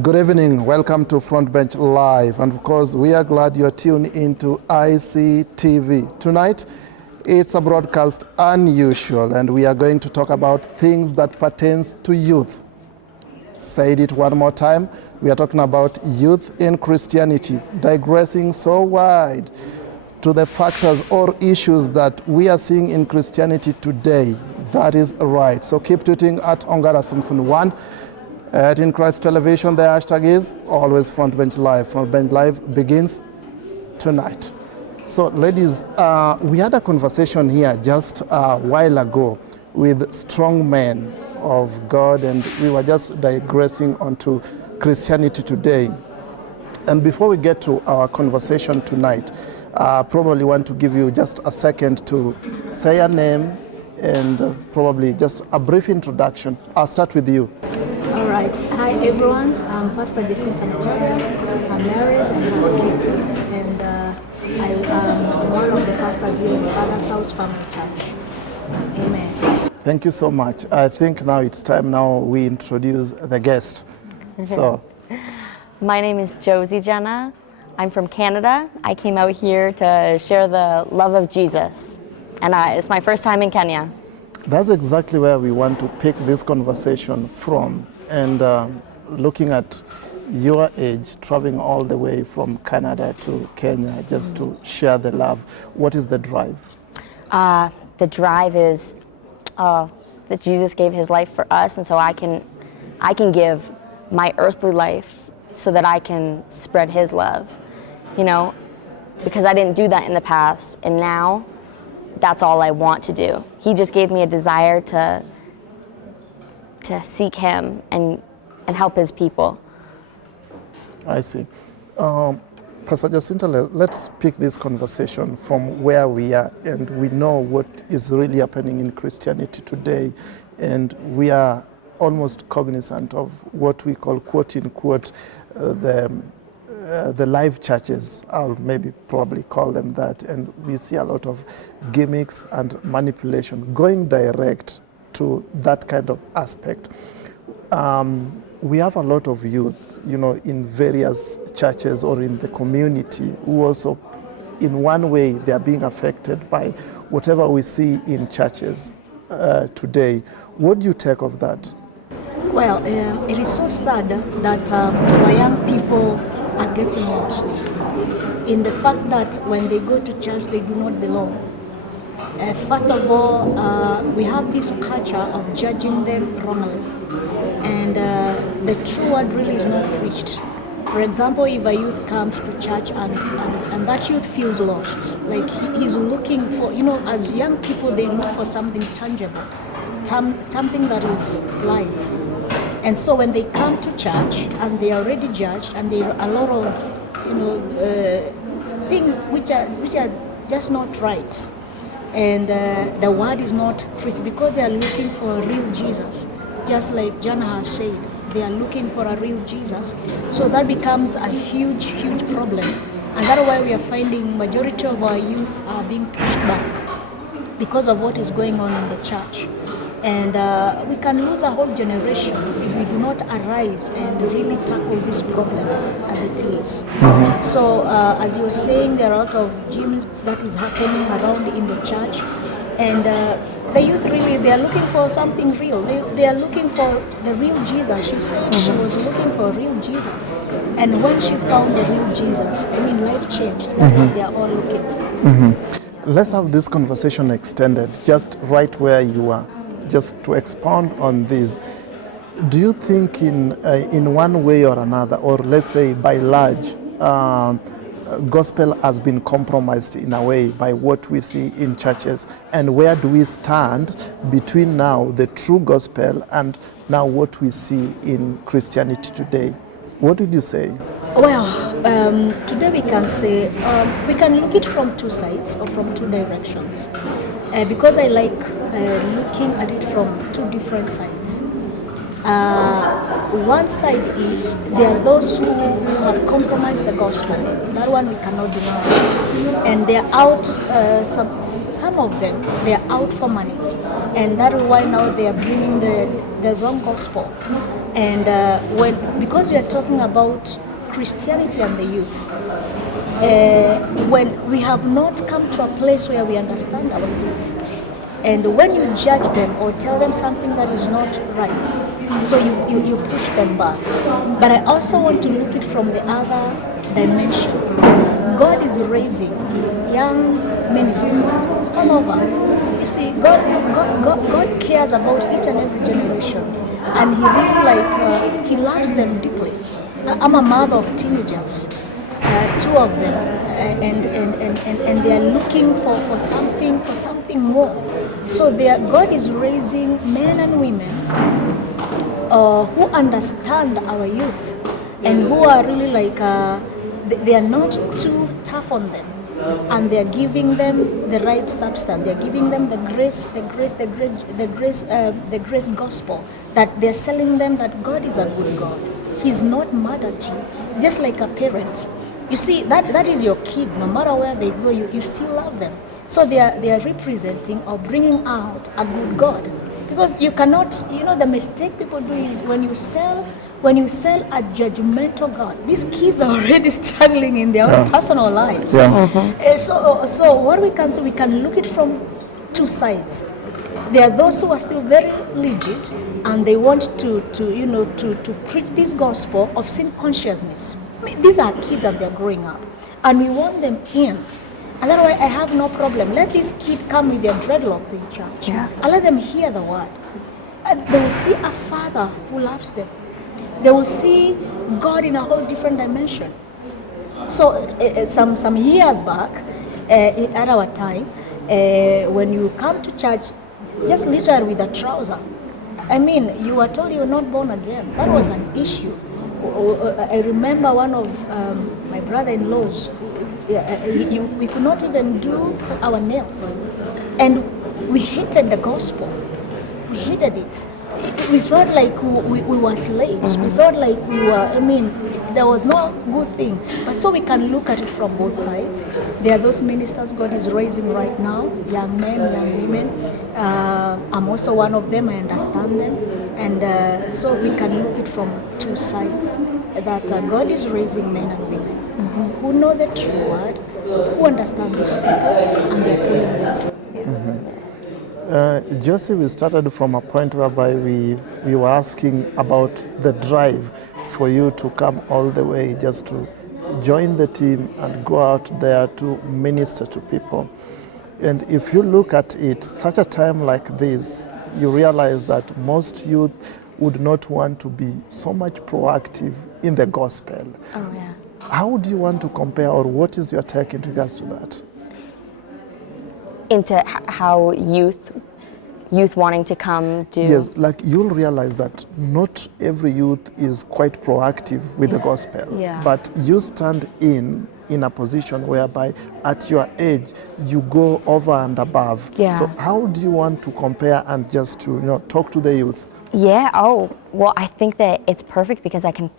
Good evening. Welcome to Front Bench Live. And of course, we are glad you're tuned into ICTV. Tonight, it's a broadcast unusual, and we are going to talk about things that pertains to youth. Said it one more time. We are talking about youth in Christianity, digressing so wide to the factors or issues that we are seeing in Christianity today. That is right. So keep tweeting at Ongara Samson 1. At In Christ Television, the hashtag is always Front Bench Live. Front Bench Live begins tonight. So ladies, we had a conversation here just a while ago with strong men of God, and we were just digressing onto Christianity today. And before we get to our conversation tonight, I probably want to give you just a second to say a name and probably just a brief introduction. I'll start with you. All right. Hi, everyone. I'm Pst Jacinta Macharia. I'm married and have 3 kids, and I am one of the pastors here in Father's House Family Church. Amen. Thank you so much. I think now it's time we introduce the guest. So, my name is Josie Janna. I'm from Canada. I came out here to share the love of Jesus, and it's my first time in Kenya. That's exactly where we want to pick this conversation from. And looking at your age, traveling all the way from Canada to Kenya just to share the love, what is the drive? The drive is that Jesus gave his life for us, and so I can give my earthly life so that I can spread his love, you know, because I didn't do that in the past, and now that's all I want to do. He just gave me a desire to seek him and help his people. I see. Pastor Jacinta, let's pick this conversation from where we are, and we know what is really happening in Christianity today, and we are almost cognizant of what we call, quote unquote, the live churches. I'll probably call them that, and we see a lot of gimmicks and manipulation going direct to that kind of aspect. We have a lot of youth, in various churches or in the community who also, in one way, they are being affected by whatever we see in churches today. What do you take of that? Well, it is so sad that our young people are getting lost in the fact that when they go to church, they do not belong. First of all, we have this culture of judging them wrongly, and the true word really is not preached. For example, if a youth comes to church and that youth feels lost, like he's looking for, as young people, they look for something tangible, something that is life. And so when they come to church and they are already judged, and there are a lot of, things which are just not right. And the word is not preached because they are looking for a real Jesus. Just like Janna has said, they are looking for a real Jesus. So that becomes a huge, huge problem. And that's why we are finding majority of our youth are being pushed back because of what is going on in the church. And we can lose a whole generation if we do not arise and really tackle this problem as it is. Mm-hmm. So as you were saying, there are a lot of gyms that is happening around in the church. And the youth really, they are looking for something real. They are looking for the real Jesus. She said she was looking for a real Jesus. And when she found the real Jesus, life changed. That's what they are all looking for. Mm-hmm. Let's have this conversation extended, just right where you are. Just to expound on this, do you think in one way or another, or let's say by large, gospel has been compromised in a way by what we see in churches? And where do we stand between now the true gospel and now what we see in Christianity today? What would you say? Well, today we can say, we can look it from 2 sides or from 2 directions. Because I like looking at it from 2 different sides. One side is there are those who have compromised the gospel. That one we cannot deny. And they're out, some of them, they're out for money. And that is why now they are bringing the wrong gospel. And because we are talking about Christianity and the youth, when we have not come to a place where we understand our youth, and when you judge them or tell them something that is not right, so you push them back. But I also want to look it from the other dimension. God is raising young ministers all over. You see, God cares about each and every generation, and He really He loves them deeply. I'm a mother of teenagers, two of them, and they are looking for something more. So God is raising men and women who understand our youth, and who are really they are not too tough on them, and they are giving them the right substance. They are giving them the grace gospel, that they're selling them that God is a good God. He's not mad at you, just like a parent. You see, that is your kid. No matter where they go, you still love them. So they are representing or bringing out a good God. Because you cannot, the mistake people do is when you sell a judgmental God. These kids are already struggling in their own personal lives. Yeah. So what we can say, we can look at it from two sides. There are those who are still very legit, and they want to preach this gospel of sin consciousness. I mean, these are kids and they're growing up, and we want them in. And that way I have no problem. Let this kid come with their dreadlocks in church. Yeah. And let them hear the word. And they will see a father who loves them. They will see God in a whole different dimension. So some years back, at our time, when you come to church, just literally with a trouser, I mean, you were told you were not born again. That was an issue. I remember one of my brother-in-laws, we could not even do our nails. And we hated the gospel. We hated it. We felt like we were slaves. We felt like we were, there was no good thing. But so we can look at it from both sides. There are those ministers God is raising right now, young men, young women. I'm also one of them, I understand them. And so we can look at it from two sides, that God is raising men and women who know the true word, who understand these people, and they're pulling them to. Josie, we started from a point whereby we were asking about the drive for you to come all the way just to join the team and go out there to minister to people. And if you look at it, such a time like this, you realize that most youth would not want to be so much proactive in the gospel. Oh, yeah. How would you want to compare, or what is your take in regards to that? Into how youth wanting to come do. Yes, like you'll realize that not every youth is quite proactive with the gospel. Yeah. But you stand in a position whereby at your age you go over and above. Yeah. So how do you want to compare and just to talk to the youth? Yeah, oh, well, I think that it's perfect because I can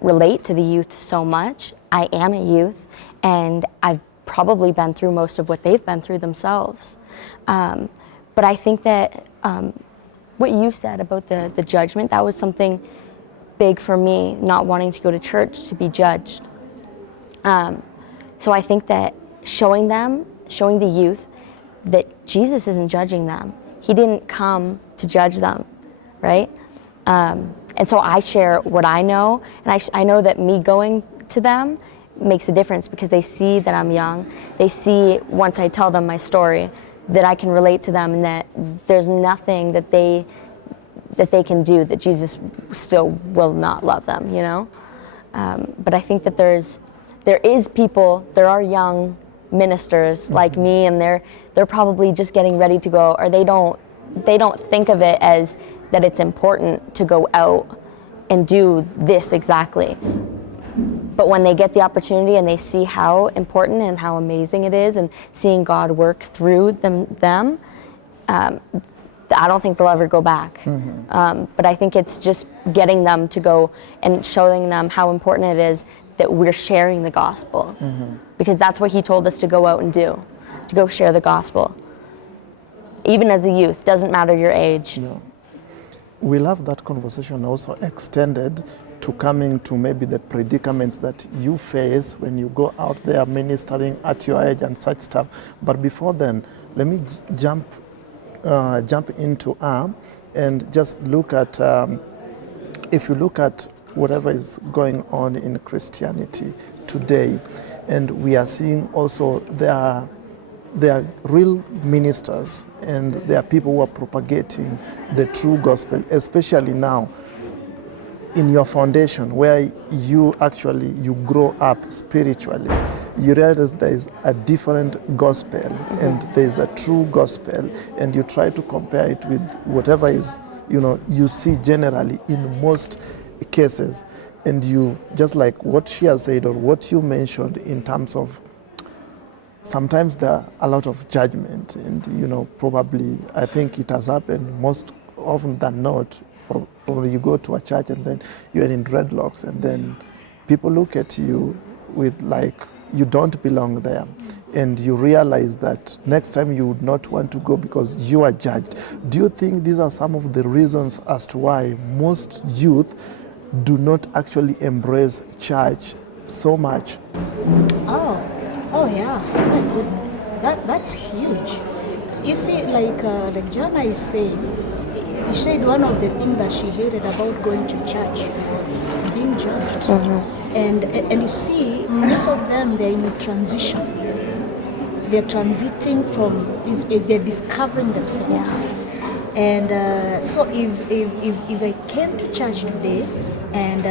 relate to the youth so much. I am a youth, and I've probably been through most of what they've been through themselves. But I think that what you said about the judgment, that was something big for me, not wanting to go to church to be judged. So I think that showing the youth that Jesus isn't judging them. He didn't come to judge them, right? And so I share what I know, and I know that me going to them makes a difference because they see that I'm young. They see, once I tell them my story, that I can relate to them and that there's nothing that they can do that Jesus still will not love them, But I think that there are young ministers like me, and they're probably just getting ready to go, or they don't think of it as that it's important to go out and do this exactly. But when they get the opportunity and they see how important and how amazing it is, and seeing God work through them, I don't think they'll ever go back. But I think it's just getting them to go and showing them how important it is that we're sharing the gospel. Because that's what He told us to go out and do, to go share the gospel. Even as a youth, doesn't matter your age. No. we'll have that conversation also extended to coming to maybe the predicaments that you face when you go out there ministering at your age and such stuff. But before then, let me jump into and just look at, if you look at whatever is going on in Christianity today, and we are seeing also there are real ministers and there are people who are propagating the true gospel, especially now in your foundation where you grow up spiritually. You realize there is a different gospel and there is a true gospel, and you try to compare it with whatever is, you see generally in most cases. And you, just like what she has said or what you mentioned in terms of sometimes there are a lot of judgment, and probably I think it has happened most often than not. Probably you go to a church and then you're in dreadlocks, and then people look at you with like you don't belong there, and you realize that next time you would not want to go because you are judged. Do you think these are some of the reasons as to why most youth do not actually embrace church so much? Oh yeah, my goodness, that's huge. You see, like Janna is saying, she said one of the things that she hated about going to church was being judged. And you see, most of them, they're in a transition. They're transiting from they're discovering themselves. And so if I came to church today and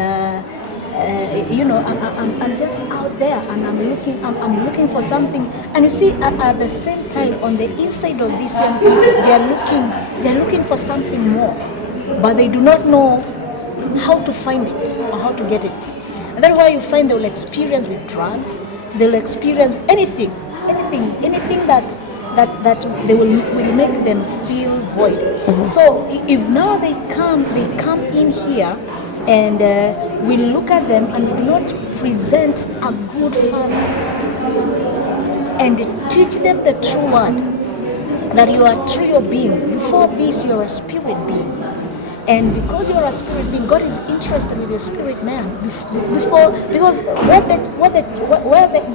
I'm just out there and I'm looking for something, and you see at the same time on the inside of these young people they're looking for something more, but they do not know how to find it or how to get it. And that's why you find they will experience with drugs, they will experience anything that they will make them feel void. So if now they come in here and we look at them and we not present a good father and teach them the true word, that you are true your being. Before this, you're a spirit being. And because you're a spirit being, God is interested with your spirit man. Because where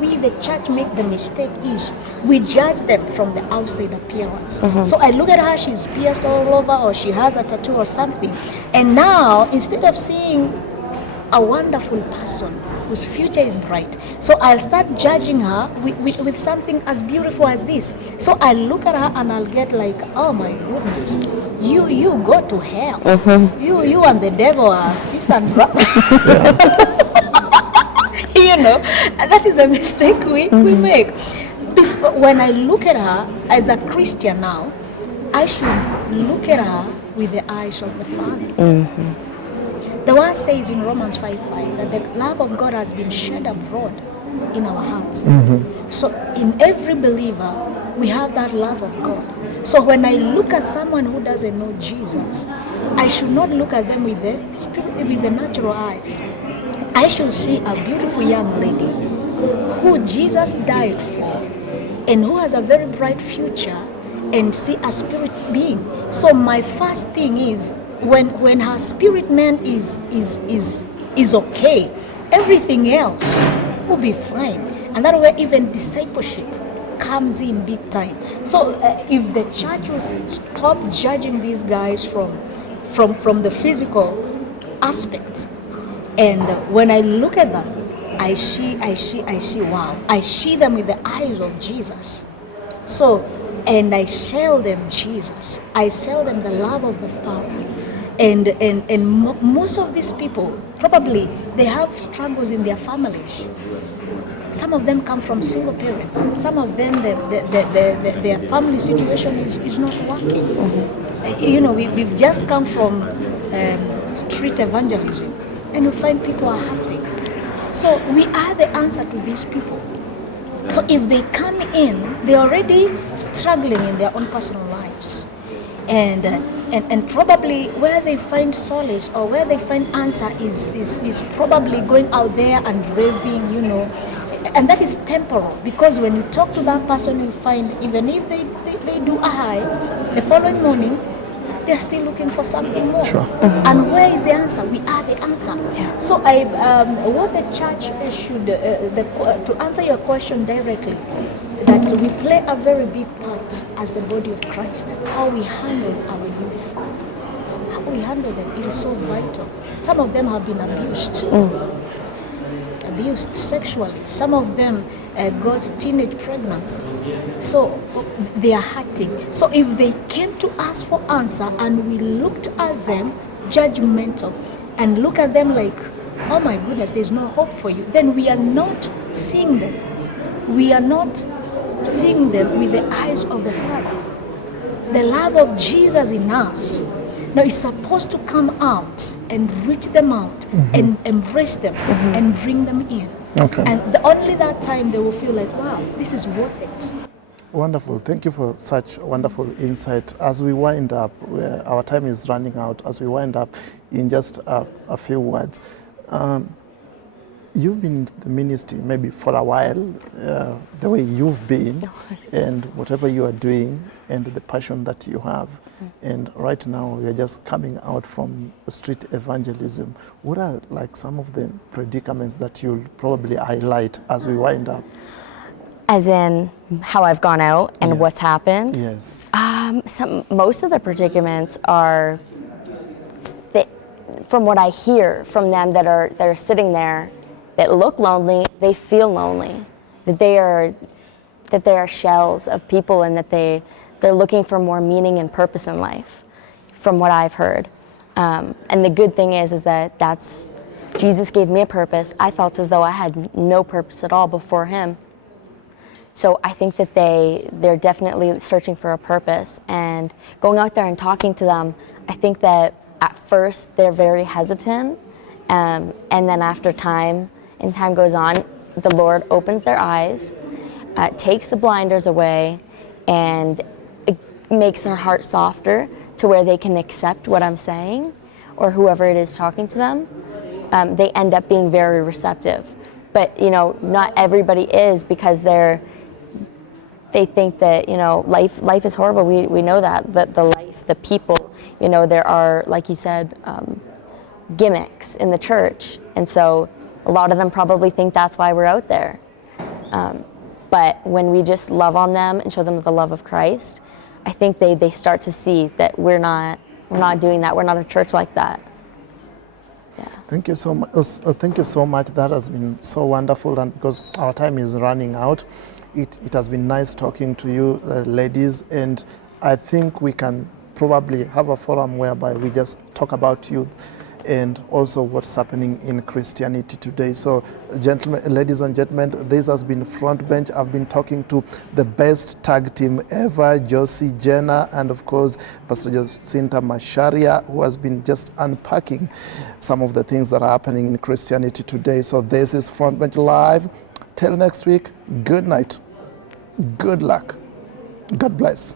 we the church make the mistake is we judge them from the outside appearance. So I look at her, she's pierced all over, or she has a tattoo or something, and now instead of seeing a wonderful person whose future is bright, so I'll start judging her with something as beautiful as this. So I look at her and I'll get like, oh my goodness, you go to hell. You and the devil are sister and brother. And that is a mistake we make. When I look at her as a Christian now, I should look at her with the eyes of the Father. The word says in Romans 5:5 that the love of God has been shed abroad in our hearts. So in every believer, we have that love of God. So when I look at someone who doesn't know Jesus, I should not look at them with the spirit, with the natural eyes. I should see a beautiful young lady who Jesus died for and who has a very bright future, and see a spirit being. So my first thing is, when her spirit man is okay, everything else will be fine. And that way even discipleship comes in big time. So if the church will stop judging these guys from the physical aspect, and when I look at them, I see wow, I see them with the eyes of Jesus. So, and I sell them Jesus, I sell them the love of the Father. And most of these people, probably they have struggles in their families. Some of them come from single parents. Some of them, their family situation is not working. We've just come from street evangelism, and you find people are hurting. So we are the answer to these people. So if they come in, they're already struggling in their own personal lives. And probably where they find solace or where they find answer is probably going out there and raving, and that is temporal, because when you talk to that person, you find even if they do a high, the following morning they're still looking for something more. Sure. And where is the answer? We are the answer. So what the church should, to answer your question directly, that we play a very big part as the body of Christ, how we handle our youth, how we handle them, it is so vital. Some of them have been abused sexually. Some of them got teenage pregnancy. So they are hurting. So if they came to us for answer and we looked at them judgmental and look at them like, oh my goodness, there's no hope for you, then we are not seeing them. We are not seeing them with the eyes of the Father. The love of Jesus in us now is supposed to come out and reach them out and embrace them and bring them in. Okay. And only that time they will feel like, wow, this is worth it. Wonderful. Thank you for such wonderful insight. As we wind up, our time is running out. As we wind up, in just a few words, you've been in the ministry maybe for a while, the way you've been, and whatever you are doing, and the passion that you have. And right now, you're just coming out from street evangelism. What are like some of the predicaments that you'll probably highlight as we wind up? As in how I've gone out and Yes. what's happened? Yes. Most of the predicaments are, from what I hear from them that are sitting there, that look lonely, they feel lonely, that they are shells of people, and that they're looking for more meaning and purpose in life, from what I've heard. And the good thing is that's Jesus gave me a purpose. I felt as though I had no purpose at all before him. So I think that they're definitely searching for a purpose, and going out there and talking to them, I think that at first they're very hesitant, and then after time goes on, the Lord opens their eyes, takes the blinders away, and it makes their heart softer to where they can accept what I'm saying, or whoever it is talking to them. They end up being very receptive. But not everybody is, because they think that life is horrible. We know that the life, the people, there are, like you said, gimmicks in the church, and so a lot of them probably think that's why we're out there. But when we just love on them and show them the love of Christ, I think they start to see that we're not doing that. We're not a church like that. Yeah. Thank you so much. Thank you so much. That has been so wonderful, and because our time is running out, it has been nice talking to you, ladies, and I think we can probably have a forum whereby we just talk about youth and also what's happening in Christianity today. So, gentlemen, ladies and gentlemen, this has been Front Bench. I've been talking to the best tag team ever, Josie Janna, and of course, Pst Jacinta Macharia, who has been just unpacking some of the things that are happening in Christianity today. So this is Front Bench Live. Till next week, good night, good luck, God bless.